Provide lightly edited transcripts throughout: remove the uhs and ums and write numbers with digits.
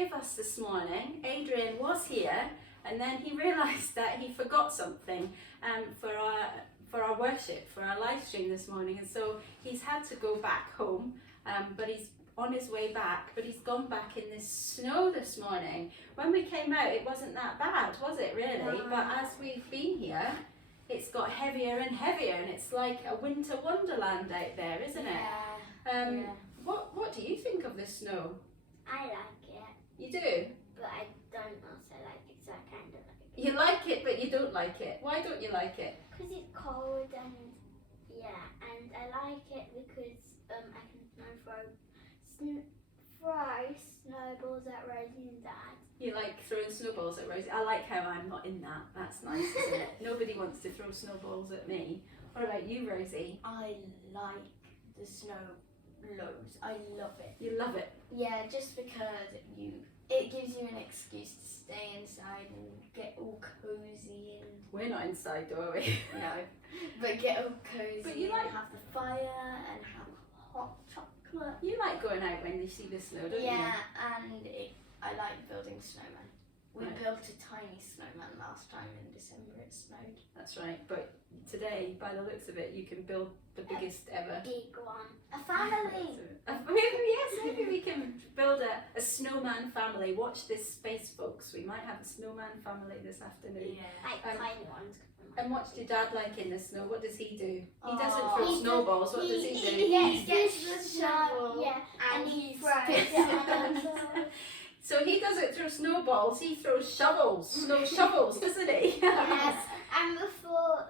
three of us this morning. Adrian was here, and then he realised that he forgot something for our worship, for our live stream this morning, and so he's had to go back home, but he's on his way back, but he's gone back in this snow this morning. When we came out, it wasn't that bad, was it really? No. But as we've been here, it's got heavier and heavier, and it's like a winter wonderland out there, isn't it? Yeah. What do you think of the snow? I like it. You do? But I don't also like it, so I kind of like it. You like it, but you don't like it. Why don't you like it? Because it's cold and I like it because I can throw snowballs at Rosie and Dad. You like throwing snowballs at Rosie? I like how I'm not in that. That's nice, isn't it? Nobody wants to throw snowballs at me. What about you, Rosie? I like the snow loads. I love it. You love it? Yeah, just because it gives you an excuse to stay inside and get all cozy and... We're not inside, are we? No, but get all cozy. But you and like... have the fire and have hot chocolate. You like going out when you see the snow, don't you? Yeah, and I like building snowmen. We built a tiny snowman last time in December. It snowed. That's right, but today, by the looks of it, you can build the biggest ever. Big one. A family. Maybe we can build a snowman family. Watch this space, folks. We might have a snowman family this afternoon. Yeah. Like tiny ones. And what's your dad like in the snow? What does he do? He Oh. doesn't throw snowballs. What does he do? He gets the shovel. Yeah, and he he throws spits it on the So he doesn't throw snowballs, he throws shovels, snow shovels, doesn't he? Yes, and before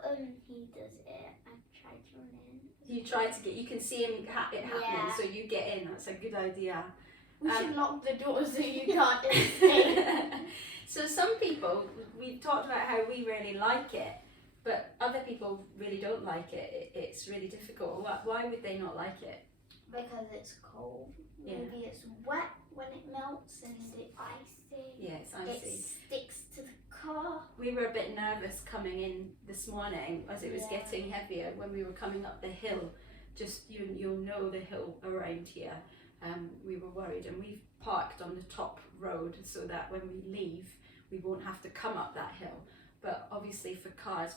he does it, I try to run in. You try to get, you can see him it happening, Yeah. so you get in. That's a good idea. We should lock the doors so you can't escape. So some people, we've talked about how we really like it, but other people really don't like it. It's really difficult. Why would they not like it? Because it's cold. Yeah. Maybe it's wet when it melts and It's icy. Yeah, it's icy. It sticks to the car. We were a bit nervous coming in this morning as it was getting heavier when we were coming up the hill. Just you'll know the hill around here. We were worried, and we've parked on the top road so that when we leave we won't have to come up that hill. But obviously for cars,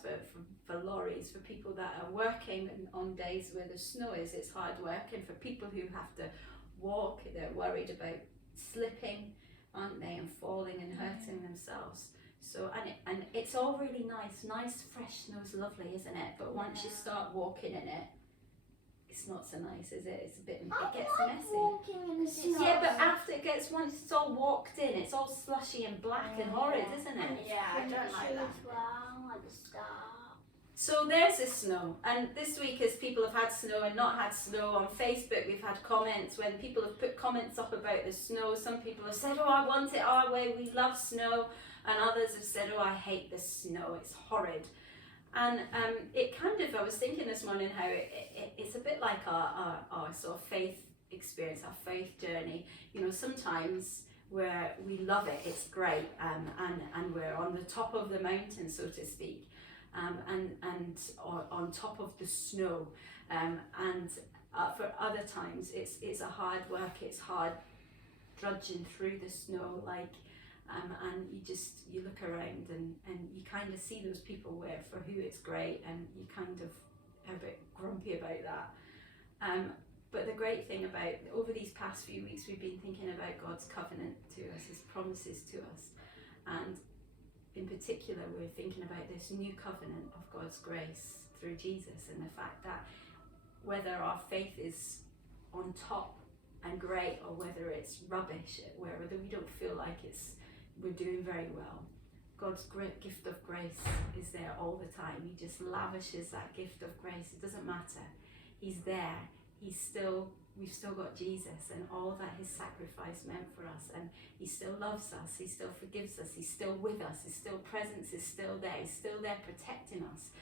for lorries, for people that are working on days where the snow is, it's hard work. And for people who have to walk, they're worried about slipping, aren't they, and falling and hurting themselves. So and it's all really nice fresh snow's lovely, isn't it? But once you start walking in it, it's not so nice, is it? It's a bit, it gets messy. Walking in the snow. Yeah, but after it gets, once it's all walked in, it's all slushy and black and horrid, isn't it? Yeah, I don't like that. As well at the start. So there's the snow, and this week as people have had snow and not had snow, on Facebook we've had comments when people have put comments up about the snow. Some people have said, oh, I want it our way, we love snow, and others have said, oh, I hate the snow, it's horrid. And it kind of, I was thinking this morning how it's a bit like our sort of faith experience, our faith journey. You know, sometimes where we love it, it's great, and we're on the top of the mountain, so to speak, and on top of the snow, and for other times it's a hard work, it's hard drudging through the snow, like. And you look around and you kind of see those people where for who it's great, and you kind of are a bit grumpy about that. But the great thing about, over these past few weeks, we've been thinking about God's covenant to us, his promises to us. And in particular, we're thinking about this new covenant of God's grace through Jesus, and the fact that whether our faith is on top and great, or whether it's rubbish, whether we don't feel like we're doing very well, God's great gift of grace is there all the time. He just lavishes that gift of grace. It doesn't matter. He's there. We've still got Jesus and all that his sacrifice meant for us, and he still loves us, he still forgives us, he's still with us, his still presence is still there, he's still there protecting us.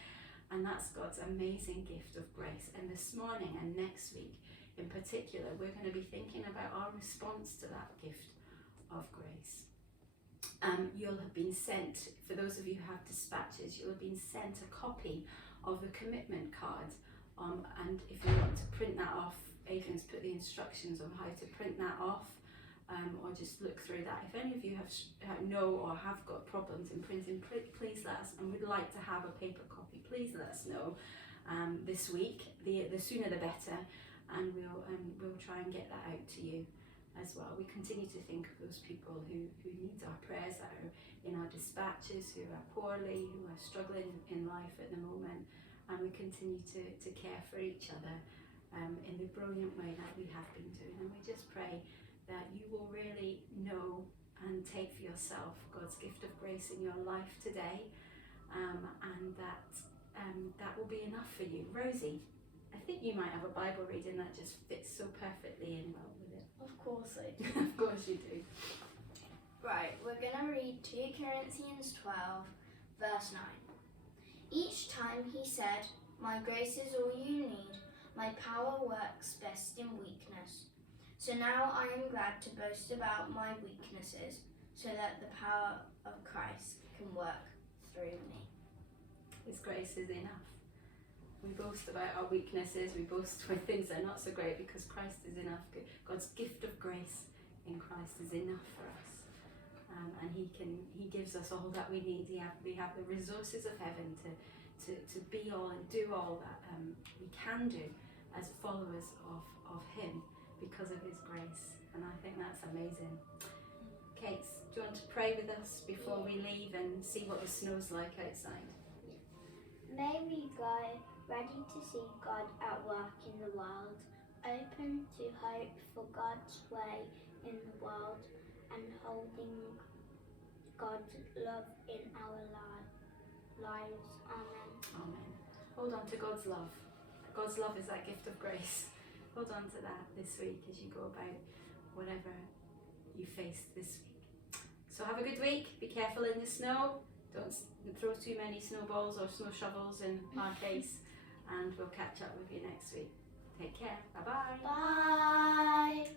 And that's God's amazing gift of grace. And this morning and next week in particular, we're going to be thinking about our response to that gift of grace. You'll have been sent, for those of you who have dispatches, you'll have been sent a copy of the commitment card, and if you want to print that off, Adrian's put the instructions on how to print that off, or just look through that. If any of you know or have got problems in printing, please let us, and we'd like to have a paper copy. Please let us know this week. The sooner the better, and we'll try and get that out to you as well. We continue to think of those people who need our prayers, that are in our dispatches, who are poorly, who are struggling in life at the moment, and we continue to care for each other in the brilliant way that we have been doing. And we just pray that you will really know and take for yourself God's gift of grace in your life today, and that will be enough for you. Rosie, I think you might have a Bible reading that just fits so perfectly in well with it. Of course I do. Of course you do. Right, we're going to read 2 Corinthians 12, verse 9. Each time he said, "My grace is all you need. My power works best in weakness. So now I am glad to boast about my weaknesses, so that the power of Christ can work through me." His grace is enough. We boast about our weaknesses, we boast when things are not so great, because Christ is enough. God's gift of grace in Christ is enough for us. And he gives us all that we need. We have the resources of heaven to be all and do all that we can do as followers of him, because of his grace. And I think that's amazing. Kate, do you want to pray with us before we leave and see what the snow's like outside? May we go ready to see God at work in the world, open to hope for God's way in the world, and holding God's love in our lives. Amen. Amen. Hold on to God's love. God's love is that gift of grace. Hold on to that this week as you go about whatever you face this week. So have a good week. Be careful in the snow. Don't throw too many snowballs or snow shovels in our case. And we'll catch up with you next week. Take care. Bye-bye. Bye.